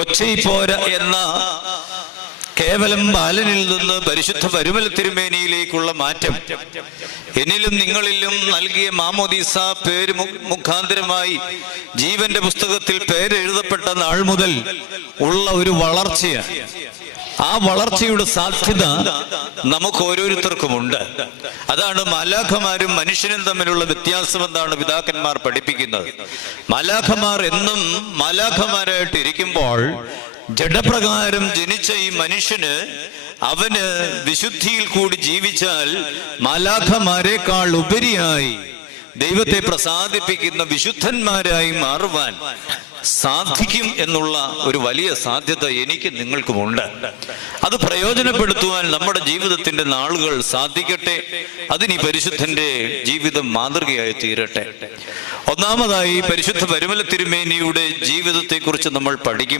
കൊച്ചി പോര എന്ന കേവലം ബാലനിൽ നിന്ന് പരിശുദ്ധ പരുമല തിരുമേനിയിലേക്കുള്ള മാറ്റം എന്നിലും നിങ്ങളിലും നൽകിയ മാമോദീസ പേര് മുഖാന്തരമായി ജീവന്റെ പുസ്തകത്തിൽ പേരെഴുതപ്പെട്ട നാൾ മുതൽ ഉള്ള ഒരു വളർച്ചയാണ്. ആ വളർച്ചയുടെ സാധ്യത നമുക്ക് ഓരോരുത്തർക്കുമുണ്ട്. അതാണ് മാലാഖമാരും മനുഷ്യനും തമ്മിലുള്ള വ്യത്യാസം എന്നാണ് പിതാക്കന്മാർ പഠിപ്പിക്കുന്നത്. മാലാഖമാർ എന്നും മാലാഖമാരായിട്ട് ഇരിക്കുമ്പോൾ ജഡപ്രകാരം ജനിച്ച ഈ മനുഷ്യന് അവന് വിശുദ്ധിയിൽ കൂടി ജീവിച്ചാൽ മാലാഖമാരെക്കാൾ ഉപരിയായി ദൈവത്തെ പ്രസാദിപ്പിക്കുന്ന വിശുദ്ധന്മാരായി മാറുവാൻ സാധിക്കും എന്നുള്ള ഒരു വലിയ സാധ്യത എനിക്ക് നിങ്ങൾക്കുമുണ്ട്. അത് പ്രയോജനപ്പെടുത്തുവാൻ നമ്മുടെ ജീവിതത്തിന്റെ നാളുകൾ സാധിക്കട്ടെ. അതിന് ഈ പരിശുദ്ധന്റെ ജീവിതം മാതൃകയായി തീരട്ടെ. ഒന്നാമതായി പരിശുദ്ധ പരുമല തിരുമേനിയുടെ ജീവിതത്തെക്കുറിച്ച് നമ്മൾ പഠിക്കും.